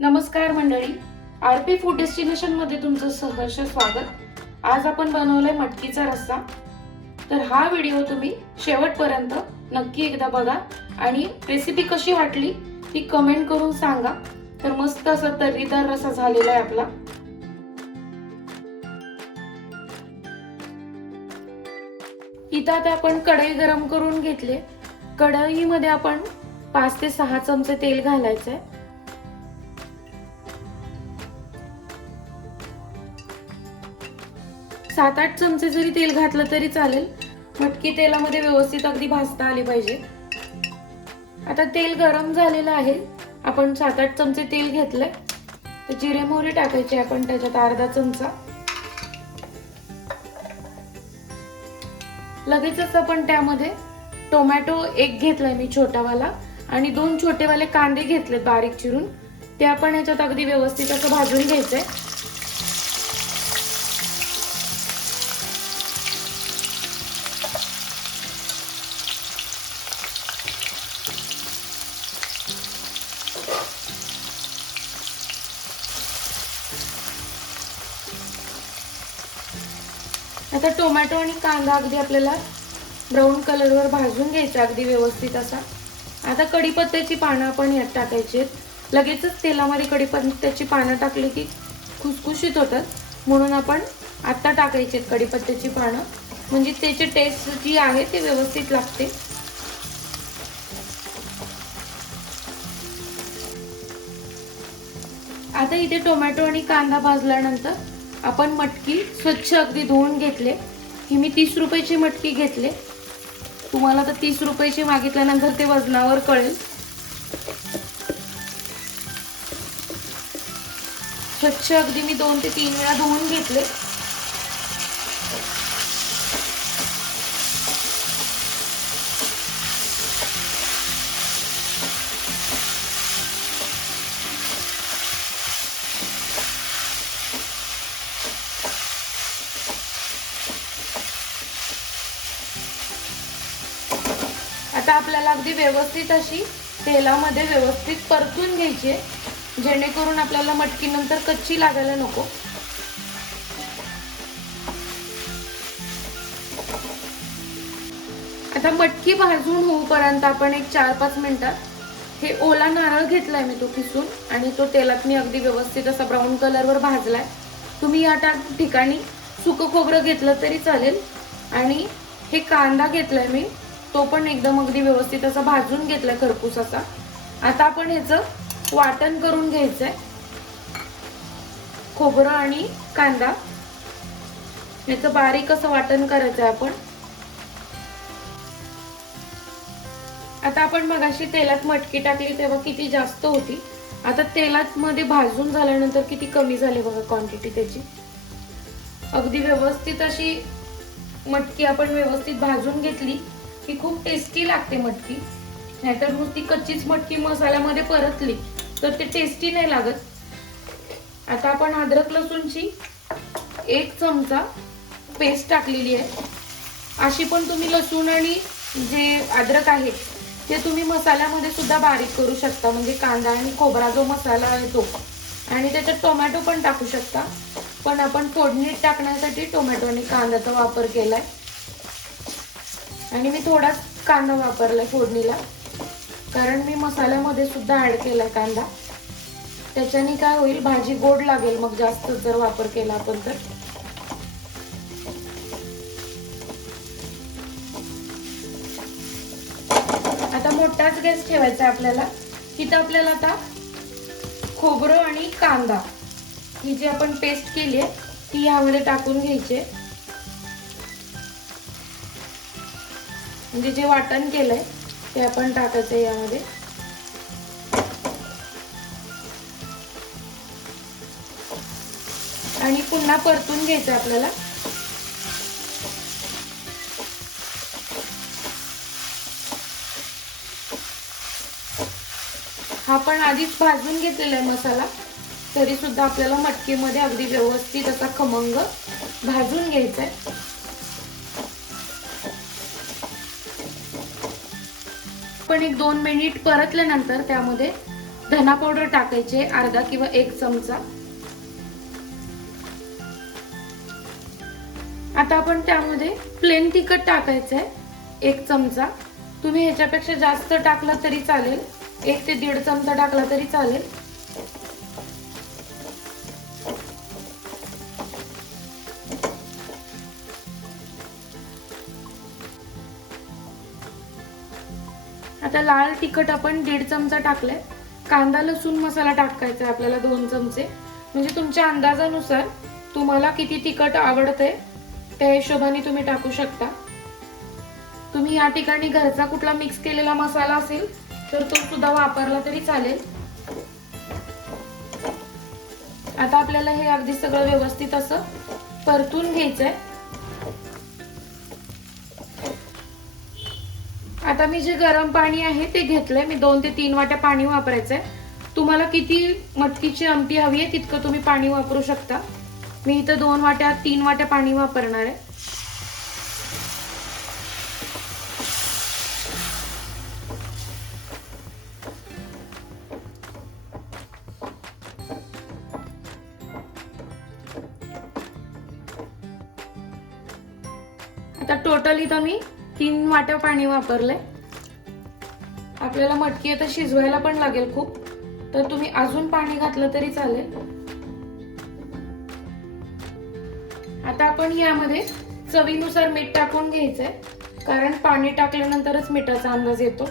नमस्कार मंडळी. R P food डेस्टिनेशनमध्ये तुमचं सहर्ष स्वागत. आज आपण बनवलंय मटकीचा रस्सा. तर हा व्हिडिओ तुम्ही शेवटपर्यंत नक्की एकदा बघा आणि रेसिपी कशी वाटली ती कमेंट करून सांगा. तर मस्त असा तर्रीदार रसा झालेला आहे आपला. इथं आता आपण कढई गरम करून घेतली. कढईमध्ये आपण पाच ते सहा चमचे तेल घालायचे सात आठ चमचे जरी तेल घातलं तरी चालेल. मटकी तेलामध्ये व्यवस्थित अगदी भाजता आली पाहिजे. आता तेल गरम झालेलं आहे. आपण सात आठ चमचे तेल घेतलंय. तर जिरे मोहरी टाकायची आपण त्याच्यात अर्धा चमचा. लगेचच आपण त्यामध्ये टोमॅटो एक घेतलाय मी छोटावाला आणि दोन छोटेवाले कांदे घेतलेत बारीक चिरून. ते आपण याच्यात अगदी व्यवस्थित असं भाजून घ्यायचंय. आता टोमॅटो आणि कांदा अगदी आपल्याला ब्राऊन कलरवर भाजून घ्यायचा अगदी व्यवस्थित असा. आता कढीपत्त्याची पानं आपण यात टाकायची आहेत. लगेचच तेलामध्ये कढीपत्त्याची पानं टाकली की खुसखुशीत होतात. म्हणून आपण आत्ता टाकायची आहेत कढीपत्त्याची पानं. म्हणजे त्याची टेस्ट जी आहे ती व्यवस्थित लागते. आता इथे टोमॅटो आणि कांदा भाजल्यानंतर आपण मटकी स्वच्छ अगदी धुवून घेतले. ही मी तीस रुपयाची मटकी घेतले. तुम्हाला तर तीस रुपयाची मागितल्यानंतर ते वजनावर कळेल. स्वच्छ अगदी मी दोन ते तीन वेळा धुवून घेतले. आता आपल्याला अगदी व्यवस्थित अशी तेलामध्ये व्यवस्थित परतून घ्यायची आहे. जेणेकरून आपल्याला मटकी नंतर कच्ची लागायला नको. आता मटकी भाजून होऊपर्यंत आपण एक चार पाच मिनिटात हे ओला नारळ घेतलाय मी तो किसून आणि तो तेलात मी अगदी व्यवस्थित असा ब्राऊन कलरवर भाजलाय. तुम्ही या ठिकाणी सुकं खोबरं घेतलं तरी चालेल. आणि हे कांदा घेतलाय मी. तो पण एकदम अगदी व्यवस्थित असा भाजून घेतलाय खरपूस असा. आता आपण ह्याचं वाटण करून घ्यायचंय. खोबरं आणि कांदा. याचं बारीक असं वाटण करायचंय आपण. आता आपण मगाशी तेलात मटकी टाकली तेव्हा किती जास्त होती. आता तेलात मध्ये भाजून झाल्यानंतर किती कमी झाली बघा क्वांटिटी त्याची. अगदी व्यवस्थित अशी मटकी आपण व्यवस्थित भाजून घेतली. की खूप टेस्टी लागते मटकी. नाहीतर मग ती कच्चीच मटकी मसाल्यामध्ये परतली तर ते टेस्टी नाही लागत. आता आपण अद्रक लसूणची एक चमचा पेस्ट टाकलेली आहे. अशी पण तुम्ही लसूण आणि जे अद्रक आहे ते तुम्ही मसाल्यामध्ये सुद्धा बारीक करू शकता. म्हणजे कांदा आणि खोबरा जो मसाला आहे तो. आणि त्याच्यात टोमॅटो पण टाकू शकता. पण आपण फोडणीत टाकण्यासाठी टोमॅटो आणि कांद्याचा वापर केला आहे आणि मी थोडाच कांदा वापरला फोडणीला. कारण मी मसाल्यामध्ये सुद्धा ऍड केला कांदा. त्याच्याने काय होईल भाजी गोड लागेल मग जास्त जर वापर केला आपण तर. आता मोठाच गॅस ठेवायचा आहे आपल्याला. तिथं आपल्याला आता खोबरं आणि कांदा ही जी आपण पेस्ट केली आहे ती यामध्ये टाकून घ्यायची आहे. म्हणजे जे वाटण केलंय ते आपण टाकायचं आहे यामध्ये. आणि पुन्हा परतून घ्यायचं आपल्याला. हा पण आधीच भाजून घेतलेला आहे मसाला. तरी सुद्धा आपल्याला मटकीमध्ये अगदी व्यवस्थित असा खमंग भाजून घ्यायचा आहे. आपण एक दोन मिनिट परतल्यानंतर त्यामध्ये धना पावडर टाकायचे अर्धा किंवा एक चमचा. आता आपण त्यामध्ये प्लेन तिखट टाकायचं आहे एक चमचा. तुम्ही ह्याच्यापेक्षा जास्त टाकला तरी चालेल एक ते दीड चमचा टाकला तरी चालेल. आता लाल तिखट आपण दीड चमचा टाकलाय. कांदा लसूण मसाला टाकायचा आहे आपल्याला दोन चमचे. म्हणजे तुमच्या अंदाजानुसार तुम्हाला किती तिखट आवडते त्या हिशोबाने तुम्ही टाकू शकता. तुम्ही या ठिकाणी घरचा कुठला मिक्स केलेला मसाला असेल तर तो सुद्धा वापरला तरी चालेल. आता आपल्याला हे अगदी सगळं व्यवस्थित असं परतून घ्यायचंय. आता मी जे गरम पाणी आहे ते घेतलंय. मी दोन ते तीन वाट्या पाणी वापरायचंय. तुम्हाला किती मटकीची आमटी हवी आहे तितकं तुम्ही पाणी वापरू शकता. मी इथं दोन वाट्या तीन वाट्या पाणी वापरणार आहे. आता टोटल इथं मी तीन वाट्या पाणी वापरले आपल्याला मटकी आता शिजवायला पण लागेल खूप. तर तुम्ही अजून पाणी घातलं तरी चालेल. आता आपण यामध्ये चवीनुसार मीठ टाकून घ्यायचंय. कारण पाणी टाकल्यानंतरच मिठाचा अंदाज येतो.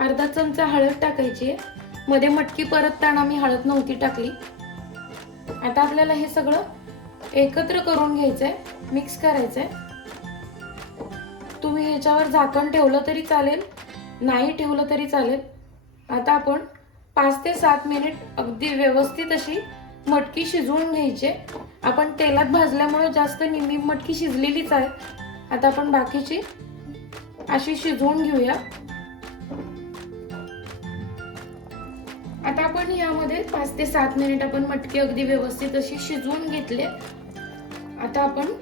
अर्धा चमचा हळद टाकायची आहे. मध्ये मटकी परतताना मी हळद नव्हती टाकली. आता आपल्याला हे सगळं एकत्र करून घ्यायचंय मिक्स करायचंय. तुम्ही ह्याच्यावर झाकण ठेवलं तरी चालेल नाही ठेवलं तरी चालेल. आता आपण पाच ते सात मिनिट अगदी व्यवस्थित अशी मटकी शिजवून घ्यायची आपण तेलात भाजल्यामुळे जास्त निम्मी मटकी शिजलेलीच आहे. आता आपण बाकीची अशी शिजवून घेऊया. आता आपण यामध्ये पाच ते सात मिनिट आपण मटकी अगदी व्यवस्थित अशी शिजवून घेतले. आता आपण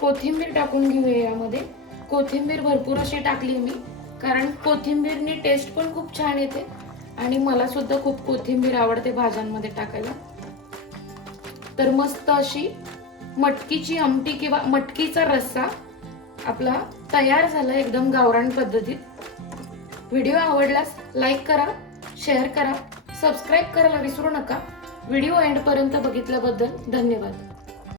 कोथिंबीर टाकून घेऊया यामध्ये. कोथिंबीर भरपूर अशी टाकली मी कारण कोथिंबीरनी टेस्ट पण खूप छान येते आणि मला सुद्धा खूप कोथिंबीर आवडते भाज्यांमध्ये टाकायला. तर मस्त अशी मटकीची आमटी किंवा मटकीचा रस्सा आपला तयार झाला एकदम गावरान पद्धतीत. व्हिडिओ आवडल्यास लाईक करा शेअर करा सबस्क्राईब करायला विसरू नका. व्हिडिओ एंडपर्यंत बघितल्याबद्दल धन्यवाद.